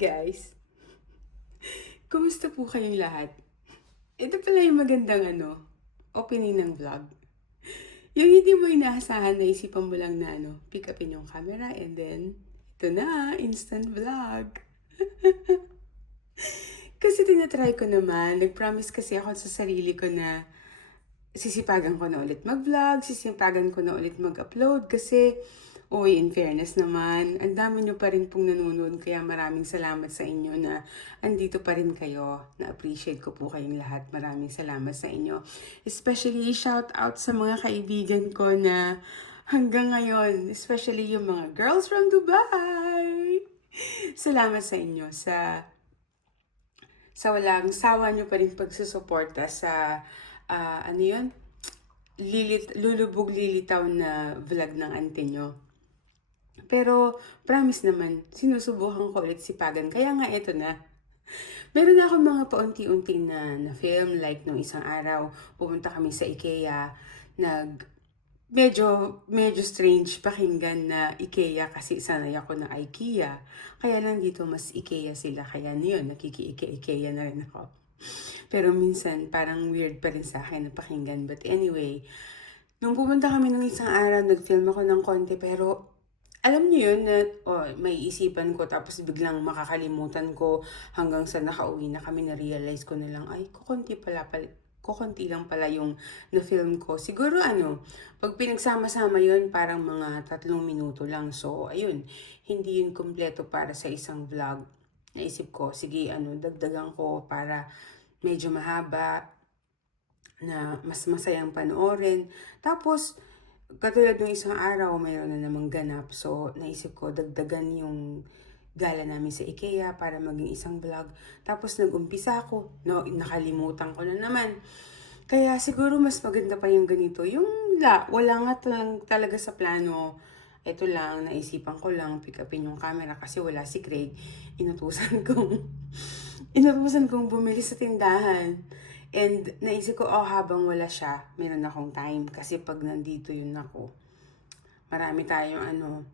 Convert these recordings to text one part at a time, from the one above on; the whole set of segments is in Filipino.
guys! Kumusta po kayong lahat? Ito pala yung magandang opening ng vlog. Yung hindi mo inaasahan na isipan mo lang na pick upin yung camera and then, ito na, instant vlog. Kasi tinatry ko naman, nag-promise kasi ako sa sarili ko na sisipagan ko na ulit mag-vlog, sisipagan ko na ulit mag-upload kasi in fairness naman, ang dami nyo pa rin pong nanonood kaya maraming salamat sa inyo na andito pa rin kayo. Na-appreciate ko po kayong lahat. Maraming salamat sa inyo. Especially shout out sa mga kaibigan ko na hanggang ngayon, especially yung mga girls from Dubai. Salamat sa inyo sa walang sawa nyo pa rin pagsusuporta sa lulubog lilitaw na vlog ng ante nyo. Pero, promise naman, sinusubukan ko ulit sipagan. Kaya nga, ito na. Meron na akong mga paunti-unti na film. Like, nung isang araw, pumunta kami sa IKEA. Medyo strange pakinggan na IKEA kasi sanay ako na IKEA. Kaya lang dito mas IKEA sila. Kaya yun, nakiki-IKEA na rin ako. Pero minsan, parang weird pa rin sa akin na pakinggan. But anyway, nung pumunta kami nung isang araw, nag-film ako ng konti. Pero alam niyo yun na may isipan ko tapos biglang makakalimutan ko hanggang sa nakauwi na kami na-realize ko na lang, ay, kukunti lang pala yung na-film ko. Siguro pag pinagsama-sama yun, parang mga 3 minuto lang. So, ayun, hindi yun kumpleto para sa isang vlog. Naisip ko, sige, dagdagan ko para medyo mahaba na mas masayang panoorin. Tapos, katulad ng isang araw, mayroon na namang ganap. So, naisip ko, dagdagan yung gala namin sa IKEA para maging isang vlog. Tapos, nag-umpisa ako. Nakalimutan ko na naman. Kaya, siguro mas maganda pa yung ganito. Wala nga talaga sa plano. Ito lang, naisipan ko lang, pick upin yung camera kasi wala si Craig. Inutusan kong bumili sa tindahan. And naisip ko, habang wala siya, meron akong time. Kasi pag nandito yun ako, marami tayong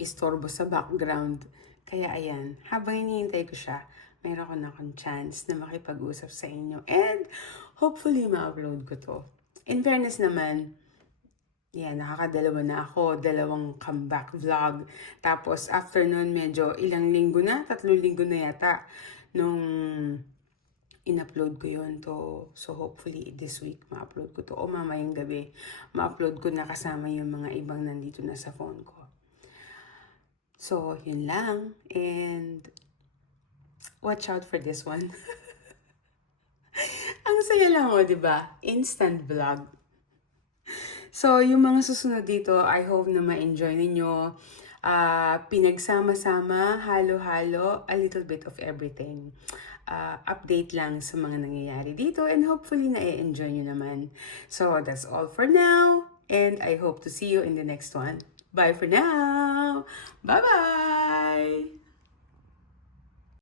istorbo sa background. Kaya ayan, habang hinihintay ko siya, meron akong chance na makipag-usap sa inyo. And hopefully, ma-upload ko to. In fairness naman, nakakadalawa na ako, 2 comeback vlog. Tapos after nun, medyo 3 linggo na yata, nung in-upload ko yun to. So, hopefully, this week, ma-upload ko to. O mamayang gabi, ma-upload ko na kasama yung mga ibang nandito na sa phone ko. So, yun lang. And, watch out for this one. Ang saya lang diba? Instant vlog. So, yung mga susunod dito, I hope na ma-enjoy ninyo. Pinagsama-sama, halo-halo, a little bit of everything. Update lang sa mga nangyayari dito and hopefully na-enjoy nyo naman. So, that's all for now and I hope to see you in the next one. Bye for now! Bye-bye!